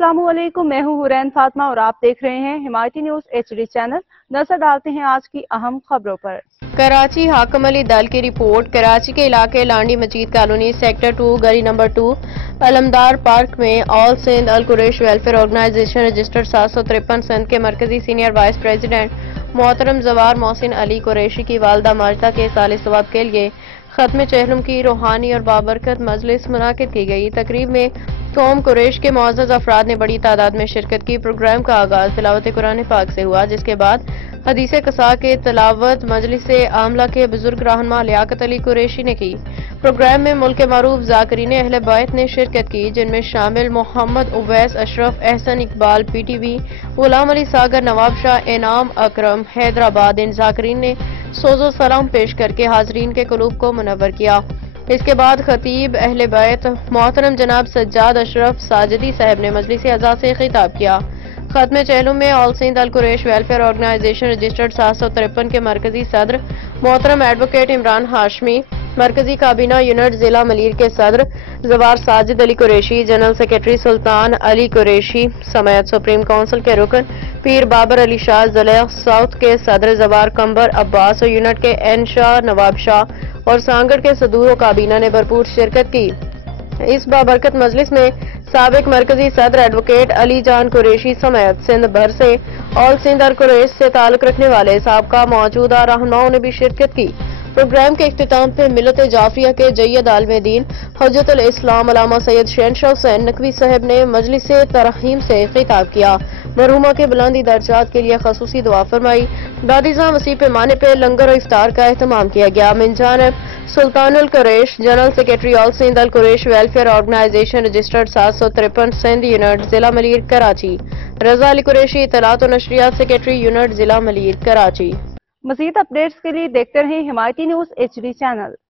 अस्सलामु अलैकुम, मैं हूँ हुरैन फातिमा और आप देख रहे हैं हिमायती न्यूज HD चैनल। नजर डालते हैं आज की अहम खबरों पर। कराची हाकिम अली दल की रिपोर्ट। कराची के इलाके लांडी मजीद कॉलोनी सेक्टर 2 गली नंबर 2 अलमदार पार्क में all Sindh Al Quraish welfare organisation registered 753 Sindh के मरकजी सीनियर वाइस प्रेसिडेंट मोहतरम जवार मोहसिन अली कुरैशी की वालदा माजदा के साल सवाब के लिए खत्म चहलम की रूहानी और बाबरकत मजलिस मुनाकिद की गई। तकरीब में कौम कुरैश के मुअज़्ज़ज़ अफराद ने बड़ी तादाद में शिरकत की। प्रोग्राम का आगाज तिलावत कुरान पाक से हुआ, जिसके बाद हदीस कसा के तिलावत मजलिस आमला के बुजुर्ग रहनुमा लियाकत अली कुरैशी ने की। प्रोग्राम में मुल्क के मारूफ ज़ाकिरीन अहले बैत ने शिरकत की, जिनमें शामिल मोहम्मद उवैस, अशरफ, एहसन इकबाल, PTV, गुलाम अली सागर, नवाब शाह, इनाम, अकरम, हैदराबाद। इन ज़ाकिरीन ने सोज़ो सलाम पेश करके हाजरीन के कुलूब को मुनव्वर किया। इसके बाद खतीब अहले बैत मोहतरम जनाब सज्जाद अशरफ साजिदी साहब ने मजलिस अज़ा से खिताब किया। खत्म चहलुम में all Sindh Al Quraish welfare organisation registered 753 के मरकजी सदर मोहतरम एडवोकेट इमरान हाशमी, मरकजी काबीना यूनिट जिला मलीर के सदर जवार साजिद अली कुरैशी, जनरल सेक्रेटरी सुल्तान अली कुरैशी समेत सुप्रीम काउंसिल के रुकन पीर बाबर अली शाह, जिला साउथ के सदर जवार कंबर अब्बास और यूनिट के एन शाह, नवाब शाह और सांगड़ के सदूर काबीना ने भरपूर शिरकत की। इस बाबरकत मजलिस में साबिक मरकजी सदर एडवोकेट अली जान कुरैशी समेत सिंध भर से ऑल सिंध अल कुरैश से ताल्लुक रखने वाले साबका मौजूदा रहनुमाओं ने भी शिरकत की। प्रोग्राम के इख्तिताम पे मिलत जाफरिया के जय्यद आलम दीन हजरत अल इस्लाम अल्लामा सैयद शहनशाह हुसैन नकवी साहब ने मजलिस तरहीम से खिताब किया। मरहुमा के बुलंदी दर्जात के लिए खसूसी दुआ फरमाई। दादीजा वसी पैमाने पे लंगर और इफ्तार का एहतमाम किया गया। मिन जानिब Sultanul Quraish general secretary all Sindh Al Quraish welfare organisation registered 753 Sindh unit जिला मलीर कराची, रजा अली कुरैशी इत्तलात और नशरियात सेक्रेटरी यूनिट जिला मलीर कराची। मज़ीद अपडेट्स के लिए देखते रहें हिमायती न्यूज HD चैनल।